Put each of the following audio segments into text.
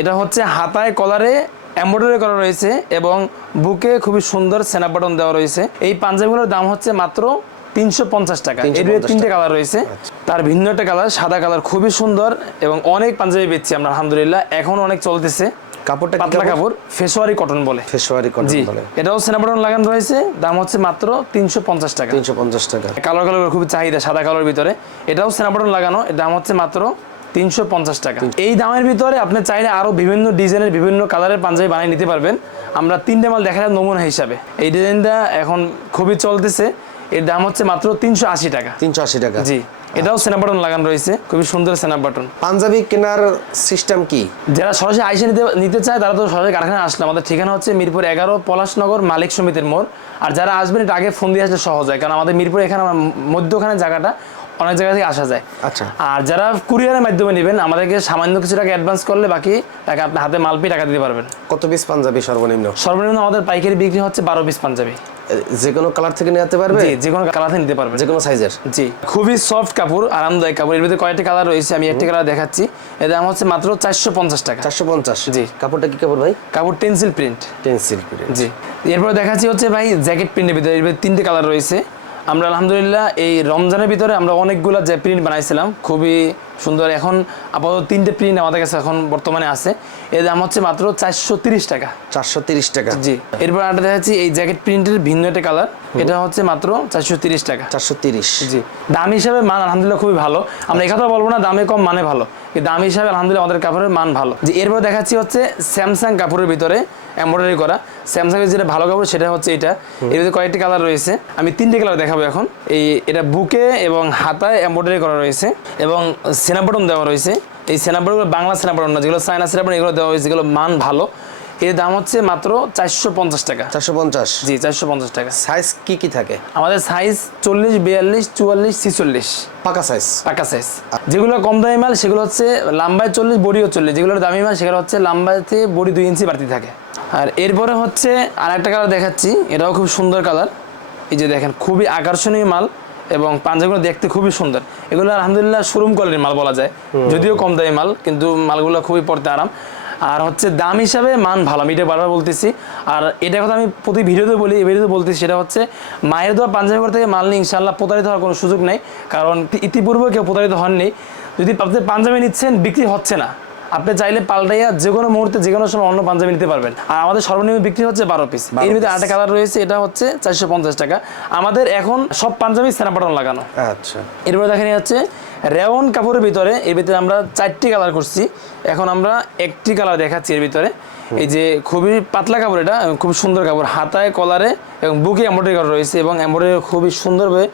এটা হচ্ছে হাতায় কলারে এমব্রয়ডারি করা রয়েছে এবং বুকে খুবই সুন্দর সেনা বাটন দেওয়া রয়েছে। এই পাঞ্জাবিগুলোর দাম হচ্ছে মাত্র 350 টাকা। এর তিনটে কালার রয়েছে, তার ভিন্ন একটা কালার সাদা কালার, খুবই সুন্দর এবং অনেক পাঞ্জাবি বেচছি আমরা আলহামদুলিল্লাহ, এখন অনেক চলতেছে। কাপড়টা পাতলা কাপড়, ফেসওয়ারি কটন বলে। ফেসওয়ারি কটন বলে। এটাও সেনা বাটন লাগানো রয়েছে, দাম হচ্ছে মাত্র 350 টাকা। 350 টাকা। কালার কালার খুবই চাহিদা সাদা কালারের ভিতরে, এটাও সেনা বাটন লাগানো, এর দাম হচ্ছে মাত্র 350 টাকা। এই দামের ভিতরে আপনি চাইলে আরো বিভিন্ন ডিজাইনের বিভিন্ন কালারের পাঞ্জাবি বানিয়ে নিতে পারবেন। আমরা 3টে মাল দেখালাম নমুনা হিসাবে। এই ডিজাইনটা এখন খুবই চলতেছে, এর দাম হচ্ছে মাত্র 380 টাকা। 380 টাকা। জি, এটাও সেনা বাটন লাগানো রয়েছে, খুবই সুন্দর সেনা বাটন। পাঞ্জাবি কেনার সিস্টেম কি? যারা সরাসরি আইসে নিতে চায় তারা তো সরাসরি কারখানায় আসলে, আমাদের ঠিকানা হচ্ছে মিরপুর 11 পলাশনগর মালিক সমিতির মোড়। আর যারা আসবেন এটা আগে ফোন দিয়ে আসলে সহজ হয়, কারণ আমাদের মিরপুর এখানে মধ্যখানে জায়গাটা অনেক জায়গা থেকে আসা যায়। আচ্ছা। আর যারা কুরিয়ারের মাধ্যমে নেবেন আমাদেরকে সামান্য কিছু টাকা অ্যাডভান্স করলে বাকি টাকা আপনি হাতে মাল পেয়ে টাকা দিতে পারবেন। কত পিস পাঞ্জাবি সর্বনিম্ন? সর্বনিম্ন আমাদের পাইকারি বিক্রি হচ্ছে 12 পিস পাঞ্জাবি। যে কোনো কালার থেকে নিতে পারবে? জি, যে কোনো কালার থেকে নিতে পারবে, যে কোনো সাইজের। জি, খুবই সফট কাপড়, আরামদায়ক কাপড়। এর ভিতরে কয়েকটি কালার রয়েছে, আমি একটি কালার দেখাচ্ছি। এর দাম হচ্ছে মাত্র 450 টাকা। 450? জি। কাপড়টা কি কাপড় ভাই? কাপড় টেন্সিল প্রিন্ট। Stencil print. জি। এরপর দেখাচ্ছি হচ্ছে ভাই জ্যাকেট প্রিন্টের ভিতরে, এর ভিতরে 3টে কালার রয়েছে। আমরা আলহামদুলিল্লাহ এই রমজানের ভিতরে আমরা অনেকগুলো যে প্রিন্ট বানাইছিলাম, খুবই সুন্দর। এখন আপাতত 3টে প্রিন্ট আমাদের কাছে এখন বর্তমানে আছে, এর দাম হচ্ছে মাত্র 430 টাকা। 430 টাকা। জি। এরপর আমরা দেখাচ্ছি এই জ্যাকেট প্রিন্টের ভিন্ন একটা কালার, এটা হচ্ছে মাত্র 430 টাকা। 430। জি। দাম হিসাবে মান আলহামদুলিল্লাহ খুবই ভালো, আমরা এই কথা বলবো না দামে কম মানে ভালো, এই দাম হিসাবে আলহামদুলিল্লাহ আমাদের কাপড়ের মান ভালো। যে এরপর দেখাচ্ছি হচ্ছে স্যামসাং কাপড়ের ভিতরে এমব্রয়ডারি করা। স্যামসাং এর যেটা ভালো কাপড় সেটা হচ্ছে এটা। এর ভিতরে কয়েকটি কালার রয়েছে, আমি 3টে কালার দেখাবো এখন। এটা বুকে এবং হাতায় এমব্রয়ডারি করা রয়েছে এবং সেনা বাটন দেওয়া রয়েছে। এই সেনা বাটন বাংলা সেনা বাটন না, যেগুলো চায়না সেনা বাটন এগুলো দেওয়া হয়েছে, যেগুলো মান ভালো। এর দাম হচ্ছে মাত্র 450 টাকা। 450? জি, 450 টাকা। সাইজ কি কি থাকে আমাদের সাইজ 40, 42, 44, 46 পাকা সাইজ। পাকা সাইজ। যেগুলো কম দামি মাল সেগুলো হচ্ছে লম্বায় 40, বডিও 40। যেগুলো দামি মাল সেগুলো হচ্ছে লম্বাতে বডি 2 ইঞ্চি বাড়তি থাকে। আর এরপরে হচ্ছে আরেকটা কালার দেখাচ্ছি, এটাও খুব সুন্দর কালার। এই যে দেখেন, খুবই আকর্ষণীয় মাল এবং পাঞ্জাবিগুলো দেখতে খুবই সুন্দর। এগুলো আলহামদুলিল্লাহ শোরুম কোয়ালিটির মাল বলা যায়, যদিও কম দামি মাল, কিন্তু মালগুলো খুবই পড়তে আরাম। আর হচ্ছে দাম হিসাবে মান ভালো, আমি এটা বারবার বলতেছি। আর এটা কথা আমি প্রতি ভিডিওতে বলি, এই ভিডিওতে বলতেছি, সেটা হচ্ছে মায়ের দেওয়া পাঞ্জাবি ঘর থেকে মাল নিয়ে ইনশাআল্লাহ প্রতারিত হওয়ার কোনো সুযোগ নেই, কারণ ইতিপূর্বে কেউ প্রতারিত হননি। যদি আপনি পাঞ্জাবি নিচ্ছেন বিক্রি হচ্ছে না, আপনি চাইলে পাল্টাইয়া যে কোনো মুহূর্তে যে কোনো সময় অন্য পাঞ্জাবি নিতে পারবেন। আর আমাদের সর্বনিম্ন বিক্রি হচ্ছে 12 পিস। এর ভিতরে আরেকটা কালার রয়েছে, এটা হচ্ছে 450 টাকা। আমাদের এখন সব পাঞ্জাবি সেনা বাটন লাগানো। আচ্ছা। এরপর দেখেন হচ্ছে রেওন কাপড়ের ভিতরে, এর ভিতরে আমরা 4টি কালার করছি, এখন আমরা একটি কালার দেখাচ্ছি এর ভিতরে। এই যে খুবই পাতলা কাপড়, এটা খুব সুন্দর কাপড়, হাতায় কলারে এবং বুকে এমব্রয়ডারি করা রয়েছে এবং এমব্রয়ডারি খুবই সুন্দরভাবে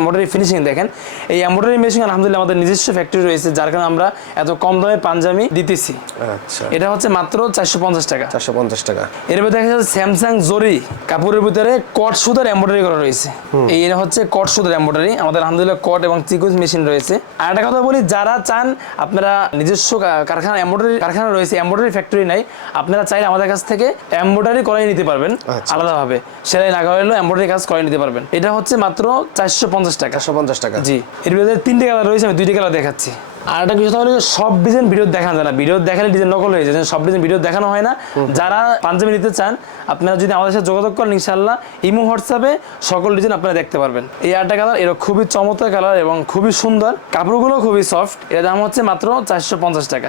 এমব্রয়ডারি ফিনিশিং দেখেন। এই এমব্রয়ডারি মেশিন আলহামদুলিল্লাহ আমাদের নিজস্ব ফ্যাক্টরি রয়েছে, যার কারণে আমরা এত কম দামে পাঞ্জাবি দিতেছি। আচ্ছা। এটা হচ্ছে মাত্র 450 টাকা। 450 টাকা। এরপর দেখা যাচ্ছে স্যামসাং জরি কাপড়ের ভিতরে কট সুতার এমব্রয়ডারি করা রয়েছে। এটা হচ্ছে কট সুতার এমব্রয়ডারি, আমাদের আলহামদুলিল্লাহ কট এবং চিকুজ মেশিন রয়েছে। আর একটা কথা বলি, যারা চান আপনারা নিজস্ব কারখানা এমব্রয়ডারি কারখানা রয়েছে, এমব্রয়ডারি ফ্যাক্টরি নাই, আপনারা চাইলে আমাদের কাছ থেকে এমব্রয়ডারি করাই নিতে পারবেন। আলাদাভাবে সেলাই না করাইলেও এমব্রয়ডারি কাজ করে নিতে পারবেন। এটা হচ্ছে মাত্র 450 টাকা। 450 টাকা। জি। এর ভিতরে 3টে কালার রয়েছে, আমি 2টি কালার দেখাচ্ছি। আর একটা বিষয় হলো সব ডিজাইন ভিডিও দেখানো যায় না, ভিডিও দেখালে ডিজাইন নকল হয়ে যায়, সব ডিজাইন ভিডিও দেখানো হয় না। যারা পাঞ্জাবি নিতে চান আপনারা যদি আমাদের সাথে যোগাযোগ করেন ইনশাআল্লাহ ইমো হোয়াটসঅ্যাপে সকল ডিজাইন আপনারা দেখতে পারবেন। এই আরেকটা কালার, এটা খুবই চমৎকার কালার এবং খুবই সুন্দর, কাপড়গুলো খুবই সফট। এর দাম হচ্ছে মাত্র 450 টাকা।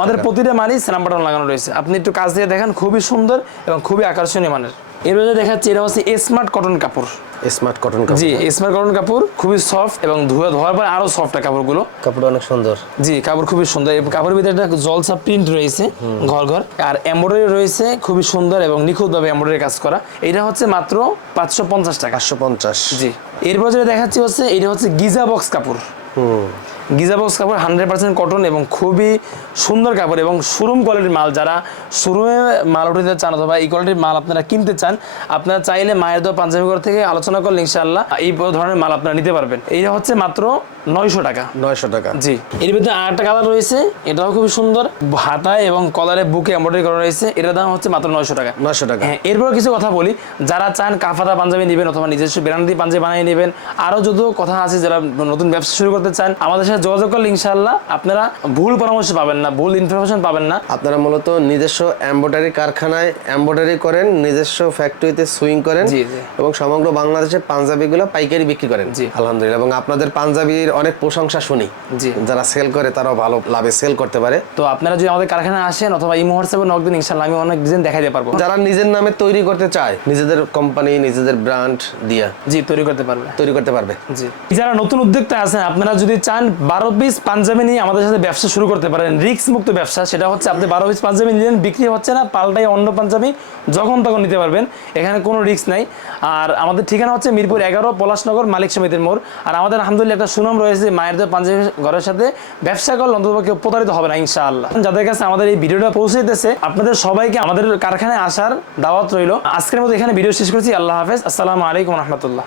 আমাদের প্রতিটা মালই সেনা বাটন লাগানো রয়েছে, আপনি একটু কাজ দিয়ে দেখেন, খুবই সুন্দর এবং খুবই আকর্ষণীয় মানের। এরপরে দেখাচ্ছি এটা হচ্ছে স্মার্ট কটন কাপড়। স্মার্ট কটন কাপড়? জি, স্মার্ট কটন কাপড়, খুবই সফট এবং ধোয়ার পর আরো সফট কাপড়গুলো। কাপড় অনেক সুন্দর। জি, কাপড় খুবই সুন্দর। এই কাপড়ের ভিতরে একটা জলসা প্রিন্ট রয়েছে ঘর ঘর, আর এমব্রয়ডারি রয়েছে খুবই সুন্দর এবং নিখুঁতভাবে এমব্রয়ডারি কাজ করা। এটা হচ্ছে মাত্র 550 টাকা। 550? জি। এরপর যেটা দেখাচ্ছি হচ্ছে এটা হচ্ছে গিজা বক্স কাপড়। গিজা বক্স কাপড় 100% কটন এবং খুবই সুন্দর কাপড় এবং শোরুম কোয়ালিটির মাল। যারা শোরুমে মাল উঠাতে চান অথবা এই কোয়ালিটির মাল আপনারা কিনতে চান, আপনারা চাইলে মায়ের দেওয়া পাঞ্জাবি ঘর থেকে আলোচনা করলে ইনশাআল্লাহ এই ধরনের মাল আপনারা নিতে পারবেন। এইটা হচ্ছে মাত্র 900 টাকা। 900 টাকা? জি। এর ভিতরে আরেকটা কালার রয়েছে, এটাও খুবই সুন্দর, হাতায় এবং কলারে বুকে এমব্রয়ডারি করা রয়েছে, এটার দাম হচ্ছে মাত্র 900 টাকা। 900 টাকা। হ্যাঁ। এরপর কিছু কথা বলি, যারা চান কাফাদা পাঞ্জাবি নেবেন অথবা নিজস্ব ব্র্যান্ড দিয়ে পাঞ্জাবি বানিয়ে নেবেন, আরও যদিও কথা আছে, যারা নতুন ব্যবসা শুরু করতে চান আমাদের সাথে সাথে যোগাযোগ করলে ইনশাআল্লাহ আপনারা ভুল পরামর্শ পাবেন না, ভুল ইনফরমেশন পাবেন না। আপনারা মূলত নিজস্ব এমব্রয়ডারি কারখানায় এমব্রয়ডারি করেন, নিজস্ব ফ্যাক্টরিতে সুইং করেন জি, জি। এবং সমগ্র বাংলাদেশে পাঞ্জাবিগুলো পাইকারি বিক্রি করেন। জি। আলহামদুলিল্লাহ। এবং আপনাদের পাঞ্জাবির অনেক প্রশংসা শুনি। জি। যারা সেল করে তারাও ভালো লাভে সেল করতে পারে। তো আপনারা যদি আমাদের কারখানায় আসেন অথবা এই মুহূর্তে নক দিন, ইনশাআল্লাহ আমি অনেক ডিজাইন দেখাই দিতে পারবো। যারা নিজের নামে তৈরি করতে চায়, নিজেদের কোম্পানি, নিজেদের ব্র্যান্ড দিয়ে জি, তৈরি করতে পারবে। তৈরি করতে পারবে। জি। যারা নতুন উদ্যোক্তা আছেন, আপনারা যদি চান 12 পিস পাঞ্জাবি নিয়ে আমাদের সাথে ব্যবসা শুরু করতে পারেন, রিস্ক মুক্ত ব্যবসা। সেটা হচ্ছে আপনি 12 পিস পাঞ্জাবি নিলেন, বিক্রি হচ্ছে না, পাল্টাই অন্য পাঞ্জাবি যখন তখন নিতে পারবেন, এখানে কোনো রিস্ক নাই। আর আমাদের ঠিকানা হচ্ছে মিরপুর 11 পলাশনগর মালিক সমিতির মোড়। আর আমাদের আলহামদুলিল্লাহ একটা সুনাম রয়েছে, মায়ের দোয়া পাঞ্জাবি ঘরের সাথে ব্যবসা করলে অন্তত কেউ প্রতারিত হবে না ইনশাআল্লাহ। যাদের কাছে আমাদের এই ভিডিওটা পৌঁছে দিতেছে, আপনাদের সবাইকে আমাদের কারখানায় আসার দাওয়াত রইল। আজকের মতো এখানে ভিডিও শেষ করছি। আল্লাহ হাফেজ, আসসালামু আলাইকুম রহমতুল্লাহ।